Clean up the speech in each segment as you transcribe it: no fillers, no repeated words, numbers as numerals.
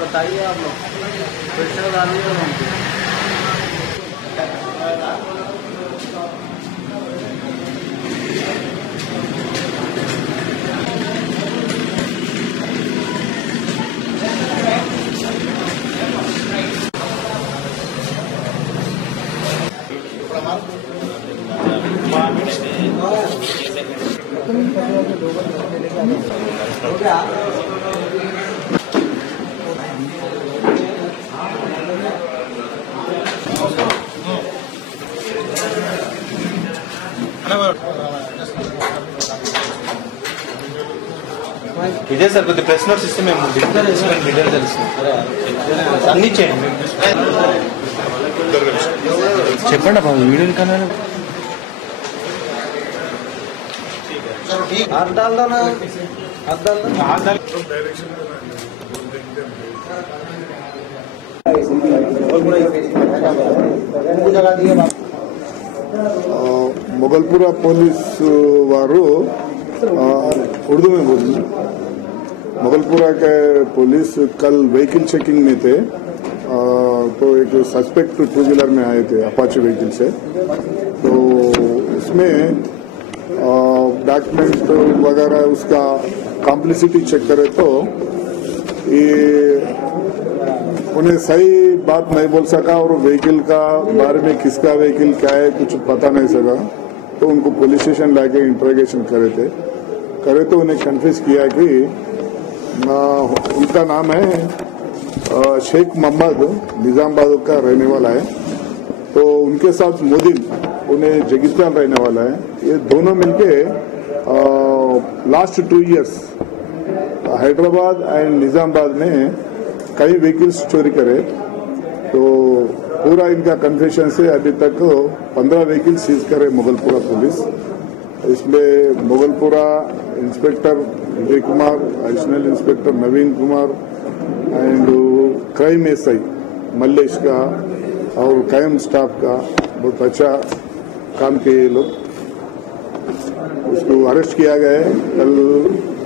बताइए आप लोग प्रेशर डालिए విజయ్ సార్ కొద్ది ప్రెస్ నోట్స్ ఇస్తే మేము డీటెయిల్స్ అన్ని చేయండి చెప్పండి అబ్బా వీడియో కన్నా मोगलपुरा पुलिस वारू उर्दू में बोली। मोगलपुरा के पुलिस कल व्हीकल चेकिंग में थे तो एक सस्पेक्ट टू व्हीलर में आए थे अपाचे व्हीकल से। तो इसमें डॉक्यूमेंट वगैरह उसका कॉम्प्लिसिटी चेक करे तो ये उन्हें सही बात नहीं बोल सका और व्हीकल का बारे में किसका व्हीकल क्या है कुछ पता नहीं सका। तो उनको पुलिस स्टेशन लाके इंट्रोगेशन करे तो उन्हें कन्फ्यूज किया कि उनका नाम है शेख मोहम्मद निजामाबाद का रहने वाला है। तो उनके साथ मोदिन उन्हें जगिस्तान रहने वाला है। ये दोनों मिलके last 2 years Hyderabad and Nizamabad में कई व्हीकल्स चोरी करे। तो पूरा इनका कन्फेशन से अभी तक 15 व्हीकल सीज करे मुगलपुरा पुलिस। इसमें Mughalpura inspector Vijay Kumar, additional inspector Naveen Kumar and crime SI Mallesh का और कायम स्टाफ का बहुत अच्छा काम किए लोग। उसको अरेस्ट किया गया है, कल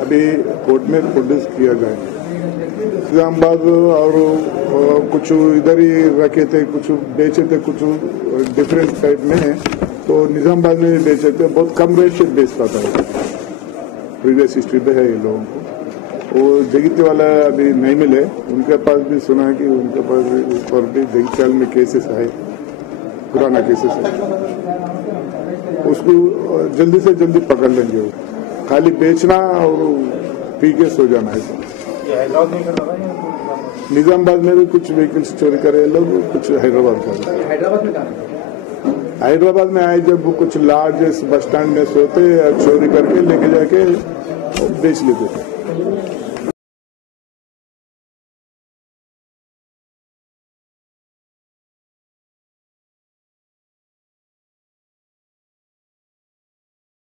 अभी कोर्ट में प्रोड्यूस किया गया है। निजामाबाद और कुछ इधर ही रखे थे, कुछ बेचे थे, कुछ डिफरेंट टाइप में। तो निजामाबाद में बेचे थे, बहुत कम रेट से बेचता था। प्रीवियस हिस्ट्री पे है ये लोगों को। वो जगित्य वाला अभी नहीं मिले, उनके पास भी सुना है कि उनके पास ऊपर भी जगित्याल में केसेस है, पुराना केसेस है। उसको जल्दी से जल्दी पकड़ लेंगे। खाली बेचना और पी के सो जाना है। निजामाबाद में भी कुछ व्हीकल्स चोरी करे लोग, कुछ हैदराबाद का। हैदराबाद में आए जब कुछ लार्ज बस स्टैंड में सोते चोरी करके लेके जाके बेच लेते थे।